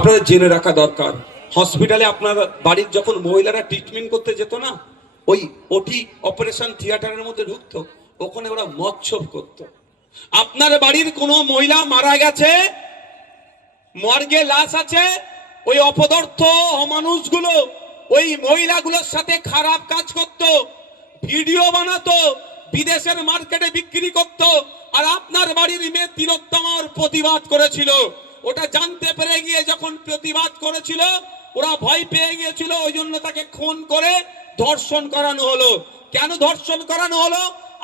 আপনাদের জেনে রাখা দরকার, হসপিটালে আপনার বাড়ির যখন মহিলারা ট্রিটমেন্ট করতে যেত না, ওই ওটি অপারেশন থিয়েটারের মধ্যে ঢুকতো, ওখানে ওরা মৎসব করতো। আপনার বাড়ির কোনো মহিলা মারা গেছে, মর্গে লাশ আছে, ওই অপদার্থ অমানুষগুলো ওই মহিলাগুলোর সাথে খারাপ কাজ করত, ভিডিও বানাতো, বিদেশের মার্কেটে বিক্রি করত, আর আপনার বাড়ির মেয়ে তিলোত্তমার প্রতিবাদ করেছিল। ওটা জানতে পেরে গিয়ে যখন প্রতিবাদ করেছিল, ওরা ভয় পেয়ে গিয়েছিল, ওই জন্য তাকে খুন করে ধর্ষণ করানো হলো। কেন ধর্ষণ করানো হলো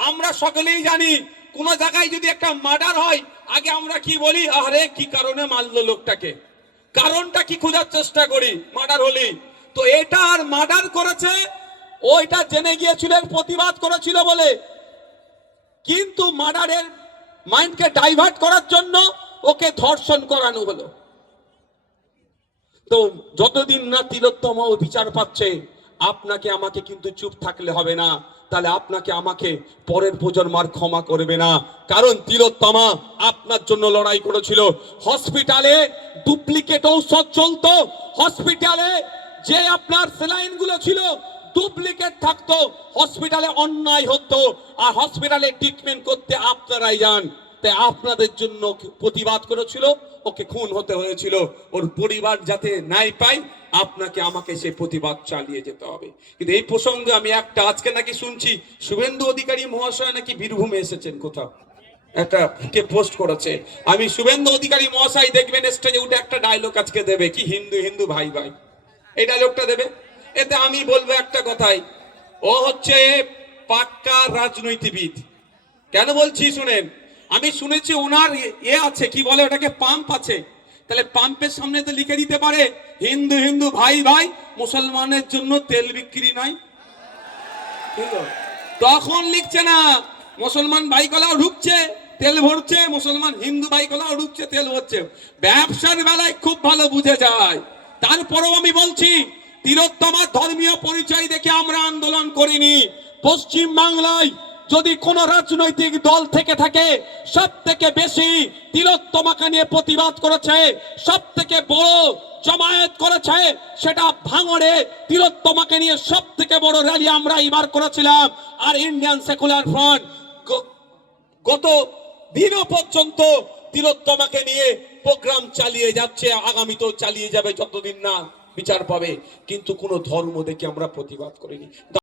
আমরা সকলেই জানি। কোন জায়গায় যদি একটা মার্ডার হয়, আগে আমরা কি বলি, আরে কি কারণে মারলো লোকটাকে, কারণটা কি খোঁজার চেষ্টা করি মার্ডার হলি। তো এটা আর মার্ডার করেছে, ওইটা জেনে গিয়েছিল, প্রতিবাদ করেছিল বলে, কিন্তু মার্ডারের মাইন্ডকে ডাইভার্ট করার জন্য ওকে ধর্ষণ করানো হলো। তো যতদিন না তিলোত্তমা ও বিচার পাচ্ছে, আপনাকে আমাকে কিন্তু চুপ থাকলে হবে না, তাহলে আপনাকে আমাকে পরের প্রজন্ম আর ক্ষমা করবে না। কারণ তিলোত্তমা আপনার জন্য লড়াই করেছিল। হসপিটালে ডুপ্লিকেট ঔষধ চলতো, হসপিটালে যে আপনার স্যালাইন গুলো ছিল ডুপ্লিকেট থাকতো, হসপিটালে অন্যায় হতো, আর হসপিটালে ট্রিটমেন্ট করতে আপনারাই যান। তাই আপনাদের জন্য প্রতিবাদ করেছিল, ওকে খুন হতে হয়েছিল। ওর পরিবার যাতে নাই পায়, আপনাকে আমাকে সেই প্রতিবাদ চালিয়ে যেতে হবে। কিন্তু এই প্রসঙ্গে আমি একটা, আজকে নাকি শুনছি শুভেন্দু অধিকারী মহাশয় নাকি বীরভূমে এসেছেন, কোথাও একটা কে পোস্ট করেছে। আমি শুভেন্দু অধিকারী মহাশয় দেখবেন স্টেজে উঠে একটা ডায়লগ আজকে দেবে, কি হিন্দু হিন্দু ভাই ভাই, এই ডায়লগটা দেবে। এতে আমি বলবো একটা কথাই, ও হচ্ছে পাক্কা রাজনৈতিকবিদ। কেন বলছি শুনেন, আমি শুনেছি ওনার আছে, কি বলে ওটাকে, পাম্প আছে। তাহলে পাম্পের সামনে তো লিখে দিতে পারে হিন্দু হিন্দু ভাই ভাই, মুসলমানের জন্য তেল বিক্রি নাই। তখন লিখছে না, মুসলমান ভাইকলাও ঢুকছে তেল ভরছে, মুসলমান হিন্দু ভাইকলাও ঢুকছে তেল ভরছে। ব্যবসার বেলায় খুব ভালো বুঝে যায়। তারপরেও আমি বলছি, তিলোত্তমার ধর্মীয় পরিচয় দেখে আমরা আন্দোলন করিনি। পশ্চিম বাংলায় যদি কোন রাজনৈতিক দল থেকে থাকে, সব থেকে বেশি তিলোত্তমাকে নিয়ে প্রতিবাদ করেছে, সব থেকে বড় জমায়েত করেছে, সেটা ভাঙড়ে তিলোত্তমাকে নিয়ে সব থেকে বড় র্যালি আমরা এবার করেছিলাম। আর ইন্ডিয়ান সেকুলার ফ্রন্ট গত দিনও পর্যন্ত তিলোত্তমাকে নিয়ে প্রোগ্রাম চালিয়ে যাচ্ছে, আগামীতেও চালিয়ে যাবে যতদিন না বিচার পাবে। কিন্তু কোনো ধর্ম দেখে আমরা প্রতিবাদ করিনি।